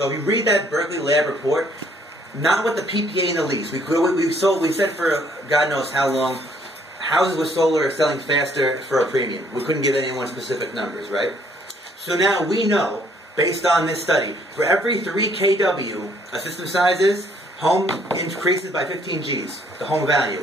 So if you read that Berkeley Lab report, not with the PPA and the lease. We said for God knows how long, houses with solar are selling faster for a premium. We couldn't give anyone specific numbers, right? So now we know, based on this study, for every 3 kW a system size is, home increases by 15 Gs, the home value.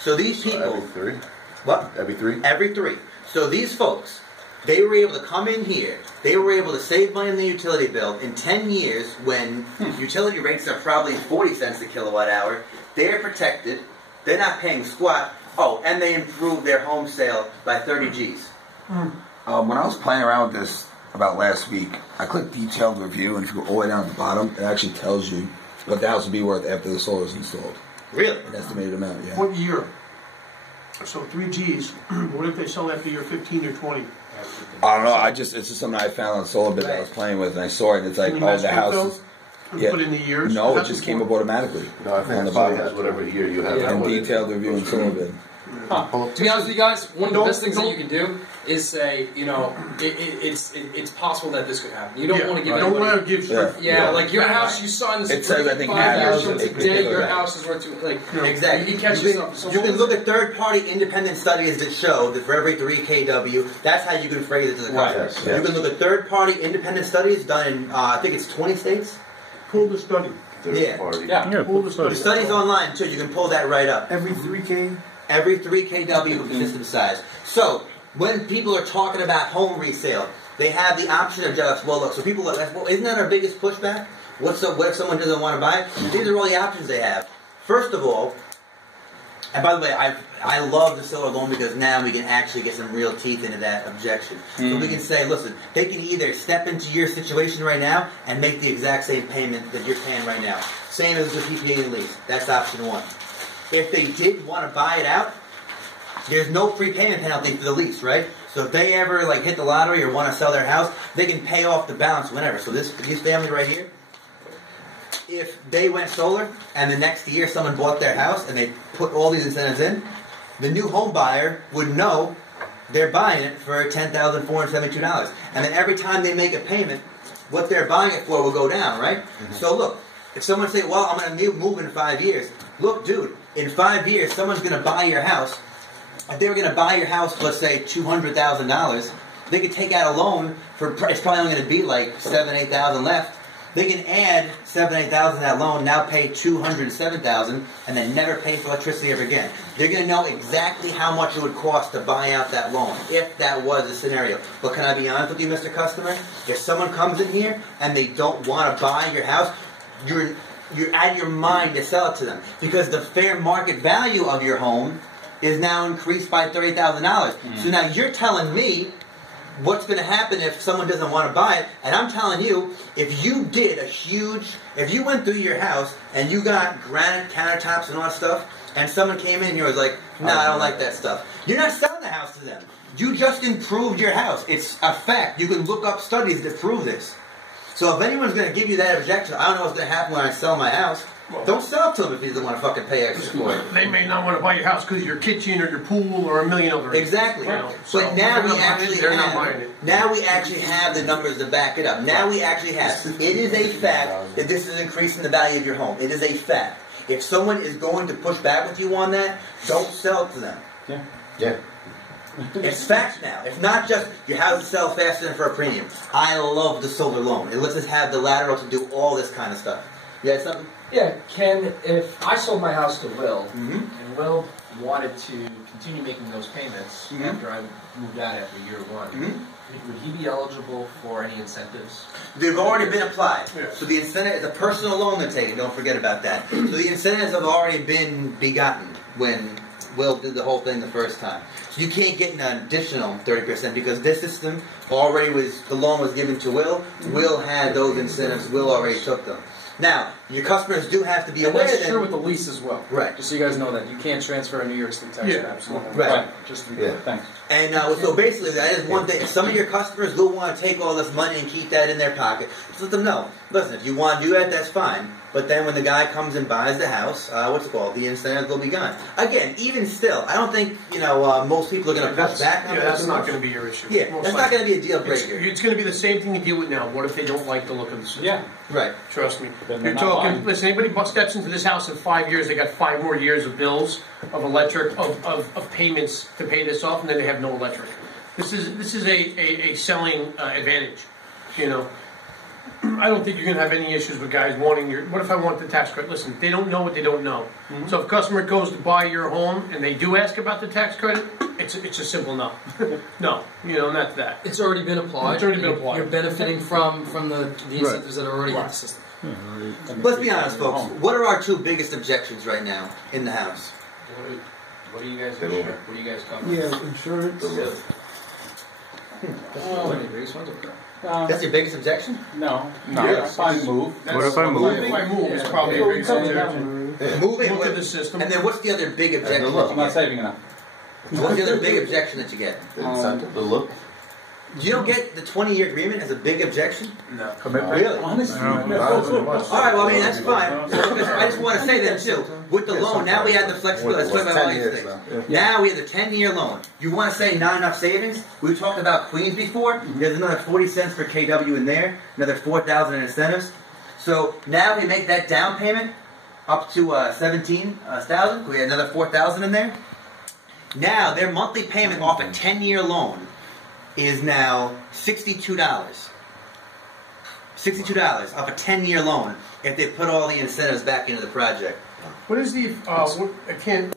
So these people... every 3? What? Every 3? Every 3. So these folks, they were able to come in here, they were able to save money on the utility bill in 10 years when utility rates are probably 40 cents a kilowatt hour. They're protected, they're not paying squat, and they improved their home sale by 30 Gs. When I was playing around with this about last week, I clicked detailed review, and if you go all the way down at the bottom, it actually tells you what the house will be worth after the solar is installed. Really? An estimated amount, yeah. What year? So 3 Gs. What if they sell after year 15 or 20? I don't know. It's just something I found on SolarBit that I was playing with, and I saw it, and it's like, the house is... Yeah. Put in the years? No, it just came up automatically. No, I think on the it bottom. has whatever year you have. And detailed review in SolarBit. Huh. To be honest with you guys, one of the best things that you can do is say, it's possible that this could happen. You don't want to give Don't anybody... want to give... like your house, you saw in this... It says, I think, 5 years from average, today, your house is worth... Exactly. You can catch yourself. So you can look at third-party independent studies that show that for every 3 kW, that's how you can phrase it to the customer. Right. Yes. You can look at third-party independent studies done in, I think it's 20 states. Pull the study. Yeah. Pull the study. The study's online, too. You can pull that right up. Every 3 K? Every 3 kW system size. So, when people are talking about home resale, they have the option of just, so people are, isn't that our biggest pushback? What if someone doesn't want to buy it? These are all the options they have. First of all, and by the way, I love the solar loan because now we can actually get some real teeth into that objection. So we can say, listen, they can either step into your situation right now and make the exact same payment that you're paying right now. Same as the PPA and lease. That's option 1. If they did want to buy it out, there's no prepayment penalty for the lease, right? So if they ever hit the lottery or want to sell their house, they can pay off the balance whenever. So this family right here, if they went solar and the next year someone bought their house and they put all these incentives in, the new home buyer would know they're buying it for $10,472. And then every time they make a payment, what they're buying it for will go down, right? So look, if someone say, well, I'm going to move in 5 years. Look, dude, in 5 years, someone's going to buy your house. If they were going to buy your house for, let's say, $200,000, they could take out a loan for, it's probably only going to be like $7,000, $8,000 left. They can add $7,000, $8,000 to that loan, now pay $207,000, and then never pay for electricity ever again. They're going to know exactly how much it would cost to buy out that loan, if that was a scenario. But can I be honest with you, Mr. Customer? If someone comes in here and they don't want to buy your house, you're out of your mind to sell it to them. Because the fair market value of your home is now increased by $30,000. So now you're telling me what's going to happen if someone doesn't want to buy it, and I'm telling you, if you went through your house and you got granite countertops and all that stuff, and someone came in and you was like, nah, I don't like that stuff. You're not selling the house to them. You just improved your house. It's a fact. You can look up studies that prove this. So if anyone's going to give you that objection, I don't know what's going to happen when I sell my house. Don't sell it to them if he doesn't want to fucking pay extra for it. They may not want to buy your house because of your kitchen or your pool or a million other reasons. Exactly. So but now we actually have the numbers to back it up. Now we actually have. It is a fact that this is increasing the value of your home. It is a fact. If someone is going to push back with you on that, don't sell it to them. Yeah. It's facts now. It's not just your house will sell faster than for a premium. I love the solar loan. It lets us have the lateral to do all this kind of stuff. You had something? Yeah, Ken, if I sold my house to Will, and Will wanted to continue making those payments after I moved out after year 1, would he be eligible for any incentives? They've already been applied. So the incentive is a personal loan they're taking. Don't forget about that. So the incentives have already been begotten when Will did the whole thing the first time. So you can't get an additional 30% because this system already the loan was given to Will. Will had those incentives. Will already took them. Now, your customers do have to be aware that's that... true with the lease as well. Right. Just so you guys know that. You can't transfer a New York State tax. Absolutely. Right. Just to be clear. Thanks. And so basically, that is one thing. Some of your customers will want to take all this money and keep that in their pocket. Just let them know. Listen, if you want to do that, that's fine. But then when the guy comes and buys the house, what's it called? The incentives will be gone. Again, even still, I don't think most people are going to push back on that. That's not going to be your issue. Yeah, Most that's not likely. going to be a deal breaker. It's going to be the same thing you deal with now. What if they don't like the look of the system? Yeah. Right. Trust me. Then they're You're not talking. buying. Listen, anybody steps into this house in 5 years, they got 5 more years of bills, of electric, of payments to pay this off, and then they have no electric. This is a selling advantage. I don't think you're going to have any issues with guys wanting your. What if I want the tax credit? Listen, they don't know what they don't know. So if a customer goes to buy your home and they do ask about the tax credit, it's a simple no. No, not that. It's already been applied. It's already been applied. You're benefiting from the incentives that are already in the system. Let's be honest, folks. What are our 2 biggest objections right now in the house? What do you guys insure? What do you guys cover? Insurance. One of the biggest ones, okay. That's your biggest objection? No. Yes. If I move. What if I move? If I move, it's probably a big objection. Moving. Look at the system. And then what's the other big objection? the that look. you I'm not get? saving enough. What's the other big objection that you get? The incentive, the look. You don't get the 20-year agreement as a big objection? No. Really? Honestly. All right, well, I mean, that's fine. I just want to say that, too. With the loan, now we have the flexibility. Let's talk about all these things. Now we have the 10-year loan. You want to say not enough savings? We were talking about Queens before. There's another 40 cents per KW in there, another 4,000 in incentives. So now we make that down payment up to 17,000. We had another 4,000 in there. Now their monthly payment off a 10-year loan is now $62. $62 off a 10-year loan if they put all the incentives back into the project. What is the? I can't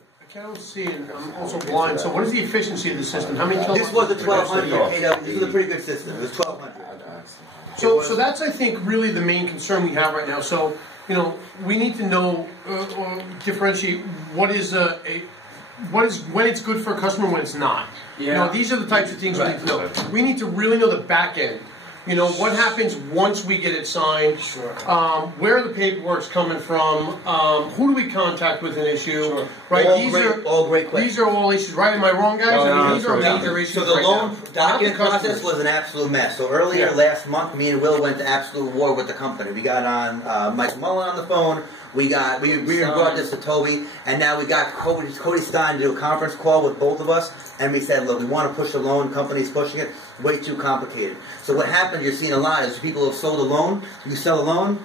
see it. I'm also blind. So what is the efficiency of the system? How many kilowatts? This was the 1200 KW. This was a pretty good system. It was 1200. So that's, I think, really the main concern we have right now. So, we need to know or differentiate what is when it's good for a customer and when it's not. Yeah. These are the types of things we need to know. We need to really know the back end. What happens once we get it signed? Sure. Where the paperwork's coming from? Who do we contact with an issue? Sure. Right. All great questions. These are all issues, right? Am I wrong, guys? No, These are no. major issues. So the right loan now. document Not the process customers. was an absolute mess. So earlier last month, me and Will went to absolute war with the company. We got on Mike Mullen on the phone. We brought this to Toby, and now we got Cody Stein to do a conference call with both of us, and we said, look, we want to push a loan. Company's pushing it. Way too complicated. So what happens, you're seeing a lot, is people have sold a loan. You sell a loan.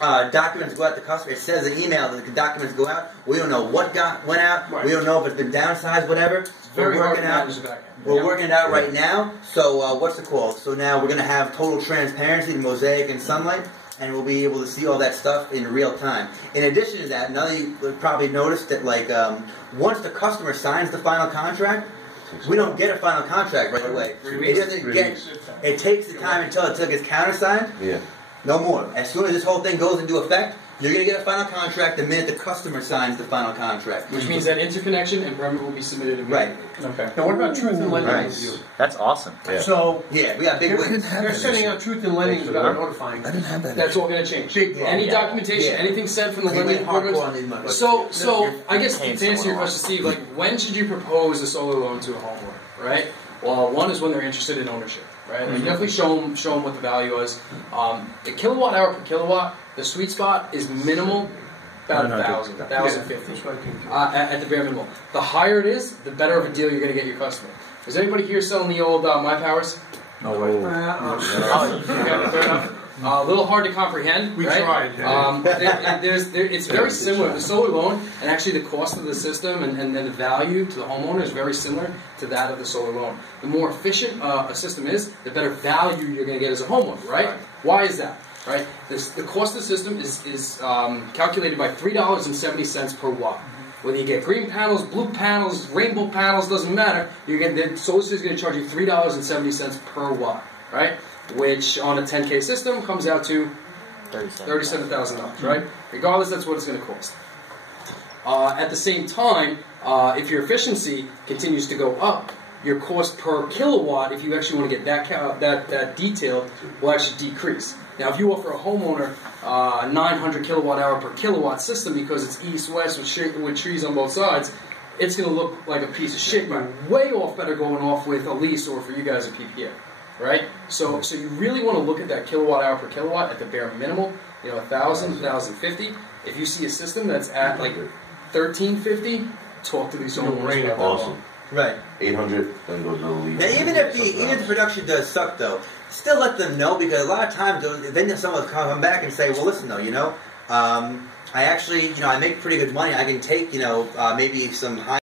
Documents go out to the customer. It says in email that the documents go out. We don't know what went out. Right. We don't know if it's been downsized, whatever. Very We're hard working to out. manage the back end. We're working it out right now. So what's the call? So now we're going to have total transparency in Mosaic and Sunlight, and we'll be able to see all that stuff in real time. In addition to that, now you've probably noticed that once the customer signs the final contract, we don't get a final contract right away. It takes the time until it gets countersigned. Yeah. No more. As soon as this whole thing goes into effect, you're going to get a final contract the minute the customer signs the final contract. Which means that interconnection and permit will be submitted immediately. Right. Okay. Now, what about truth in lending Nice. review? That's awesome. Yeah. So Yeah, we got big wins. they're sending out truth in lending without notifying. I didn't have that. That's all going to change. Big problem. Any documentation, Yeah. anything said from the We lending went hardcore on programs. these motherfuckers. So I guess to answer your question, Steve, when should you propose a solar loan to a homeowner, right? Well, one is when they're interested in ownership, right? Like definitely show them what the value is. The kilowatt hour per kilowatt, the sweet spot is minimal, about 1,000, 1,050 at the bare minimum. The higher it is, the better of a deal you're going to get your customer. Is anybody here selling the old My Powers? No way. Okay, fair enough. A little hard to comprehend. We right? tried. It's very similar. The solar loan and actually the cost of the system and then the value to the homeowner is very similar to that of the solar loan. The more efficient a system is, the better value you're going to get as a homeowner, right? Why is that? Right? The cost of the system is calculated by $3.70 per watt. Whether you get green panels, blue panels, rainbow panels, doesn't matter. The solar system is going to charge you $3.70 per watt, right? Which on a 10K system comes out to $37,000, right? Regardless, that's what it's going to cost. At the same time, if your efficiency continues to go up, your cost per kilowatt, if you actually want to get that detailed, will actually decrease. Now, if you offer a homeowner 900 kilowatt hour per kilowatt system because it's east-west with trees on both sides, it's going to look like a piece of shit. You're way off better going off with a lease or for you guys a PPA. right? So you really want to look at that kilowatt hour per kilowatt at the bare minimum. 1,000, 1,050. If you see a system that's at like 1,350, talk to these homeowners about that. Awesome. Right. 800, then go to the lead. Now, even if the production does suck, though, still let them know, because a lot of times then someone will come back and say, well, listen, though, I actually, I make pretty good money. I can take, maybe some high